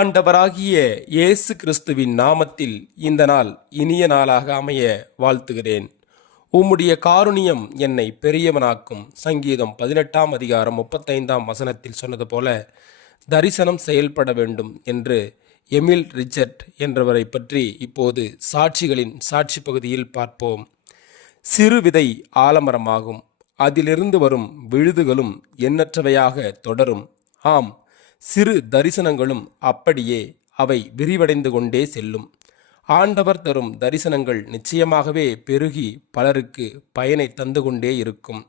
ஆண்டவராகிய இயேசு கிறிஸ்துவின் நாமத்தில் இந்த நாள் இனிய நாளாக அமைய வாழ்த்துகிறேன். உம்முடைய காருணியம் என்னை பெரியவனாக்கும். சங்கீதம் 18:35 சொன்னது போல தரிசனம் செயல்பட வேண்டும் என்று எமில் ரிச்சர்ட் என்றவரை பற்றி இப்போது சாட்சிகளின் சாட்சி பகுதியில் பார்ப்போம். சிறு விதை ஆலமரமாகும், அதிலிருந்து வரும் விழுதுகளும் எண்ணற்றவையாக தொடரும். ஆம், சிறு தரிசனங்களும் அப்படியே, அவை விரிவடைந்து கொண்டே செல்லும். ஆண்டவர் தரும் தரிசனங்கள் நிச்சயமாகவே பெருகி பலருக்கு பயனை தந்து கொண்டே இருக்கும்.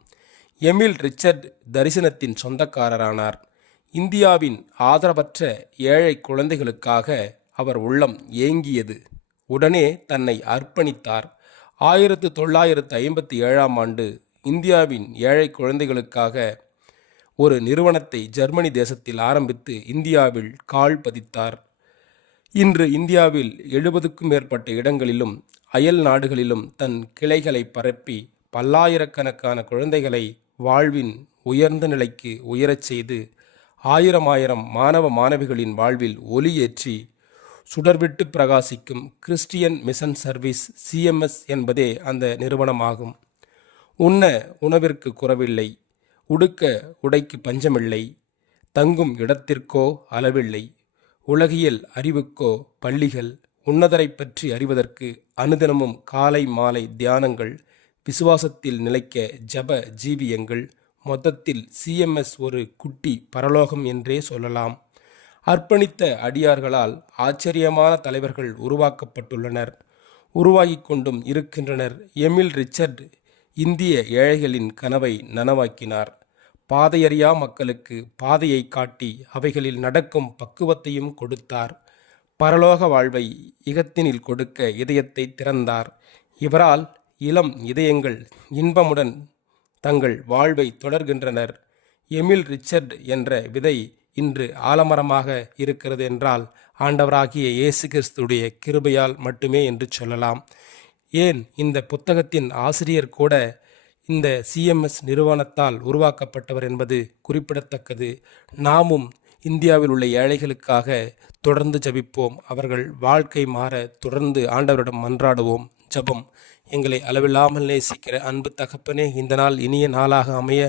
எமில் ரிச்சர்ட் தரிசனத்தின் சொந்தக்காரரானார். இந்தியாவின் ஆதரவற்ற ஏழை குழந்தைகளுக்காக அவர் உள்ளம் ஏங்கியது. உடனே தன்னை அர்ப்பணித்தார். 1957 இந்தியாவின் ஏழை குழந்தைகளுக்காக ஒரு நிறுவனத்தை ஜெர்மனி தேசத்தில் ஆரம்பித்து இந்தியாவில் கால் பதித்தார். இன்று இந்தியாவில் 70க்கும் மேற்பட்ட இடங்களிலும் அயல் நாடுகளிலும் தன் கிளைகளை பரப்பி பல்லாயிரக்கணக்கான குழந்தைகளை வாழ்வின் உயர்ந்த நிலைக்கு உயரச் செய்து ஆயிரம் மாணவ மாணவிகளின் வாழ்வில் ஒளியேற்றி சுடர்விட்டு பிரகாசிக்கும் கிறிஸ்டியன் மிஷன் சர்வீஸ் CMS என்பதே அந்த நிறுவனமாகும். உண்ண உணவிற்கு குறைவில்லை, உடுக்க உடைக்கு பஞ்சமில்லை, தங்கும் இடத்திற்கோ அளவில்லை, உலகியல் அறிவுக்கோ பள்ளிகள், உன்னதரை பற்றி அறிவதற்கு அனுதினமும் காலை மாலை தியானங்கள், விசுவாசத்தில் நிலைக்க ஜப ஜீவியங்கள். மொத்தத்தில் CMS ஒரு குட்டி பரலோகம் என்றே சொல்லலாம். அர்ப்பணித்த அடியார்களால் ஆச்சரியமான தலைவர்கள் உருவாக்கப்பட்டுள்ளனர், உருவாகிக் கொண்டும் இருக்கின்றனர். எமில் ரிச்சர்ட் இந்திய ஏழைகளின் கனவை நனவாக்கினார். பாதையறியா மக்களுக்கு பாதையை காட்டி அவைகளில் நடக்கும் பக்குவத்தையும் கொடுத்தார். பரலோக வாழ்வை இகத்தினில் கொடுக்க இதயத்தை திறந்தார். இவரால் இளம் இதயங்கள் இன்பமுடன் தங்கள் வாழ்வை தொடர்கின்றனர். எமில் ரிச்சர்ட் என்ற விதை இன்று ஆலமரமாக இருக்கிறது என்றால் ஆண்டவராகிய இயேசு கிறிஸ்துடைய கிருபையால் மட்டுமே என்று சொல்லலாம். ஏன், இந்த புத்தகத்தின் ஆசிரியர் கூட இந்த CMS நிறுவனத்தால் உருவாக்கப்பட்டவர் என்பது குறிப்பிடத்தக்கது. நாமும் இந்தியாவில் உள்ள ஏழைகளுக்காக தொடர்ந்து ஜபிப்போம். அவர்கள் வாழ்க்கை மாற தொடர்ந்து ஆண்டவரிடம் மன்றாடுவோம். ஜபம். எங்களை அளவில்லாமல் நேசிக்கிற அன்பு தகப்பனே, இந்த நாள் இனிய நாளாக அமைய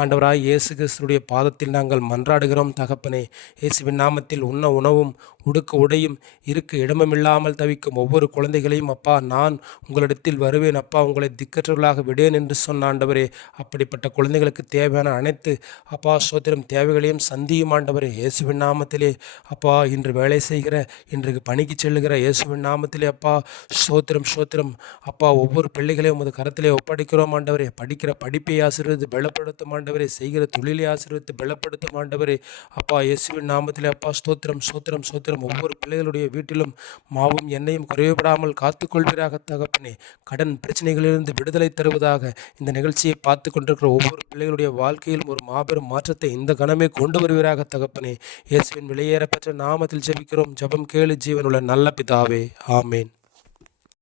ஆண்டவராய் இயேசு கிறிஸ்துடைய பாதத்தில் நாங்கள் மன்றாடுகிறோம். தகப்பனே, இயேசுவின் நாமத்தில் உண்ண உணவும் உடுக்க உடையும் இருக்க இடமில்லாமல் தவிக்கும் ஒவ்வொரு குழந்தைகளையும் அப்பா நான் உங்களிடத்தில் வருவேன், அப்பா உங்களை திக்கற்றவர்களாக விடேன் என்று சொன்ன ஆண்டவரே, அப்படிப்பட்ட குழந்தைகளுக்கு தேவையான அனைத்து அப்பா சோத்திரம் தேவைகளையும் சந்தியும் ஆண்டவரே. இயேசுவின் நாமத்திலே அப்பா இன்று வேலை செய்கிற, இன்றைக்கு பணிக்கு செல்லுகிற இயேசுவின் நாமத்திலே அப்பா சோத்திரம் அப்பா ஒவ்வொரு பிள்ளைகளையும் உமது கரத்திலே ஒப்படைக்கிறோம் ஆண்டவரே. படிக்கிற படிப்பை ஆசீர்வதித்து பலப்படுத்தும் ஆண்டவரே. செய்கிற தொழிலை ஆசீர்வதித்து பலப்படுத்தும் ஆண்டவரே. அப்பா இயேசுவின் நாமத்திலே அப்பா ஸ்தோத்திரம் ஒவ்வொரு பிள்ளைகளுடைய வீட்டிலும் மாவும் எண்ணெயும் குறைவுபடாமல் காத்துக்கொள்வீராக தகப்பனே. கடன் பிரச்சனைகளிலிருந்து விடுதலை தருவதாக இந்த நிகழ்ச்சியை பார்த்து கொண்டிருக்கிற ஒவ்வொரு பிள்ளைகளுடைய வாழ்க்கையிலும் ஒரு மாபெரும் மாற்றத்தை இந்த கணமே கொண்டு வருவீராக தகப்பனே. இயேசுவின் விலையேறப்பெற்ற நாமத்தில் ஜெபிக்கிறோம். ஜெபம் கேளு ஜீவனுள்ள நல்ல பிதாவே. ஆமேன்.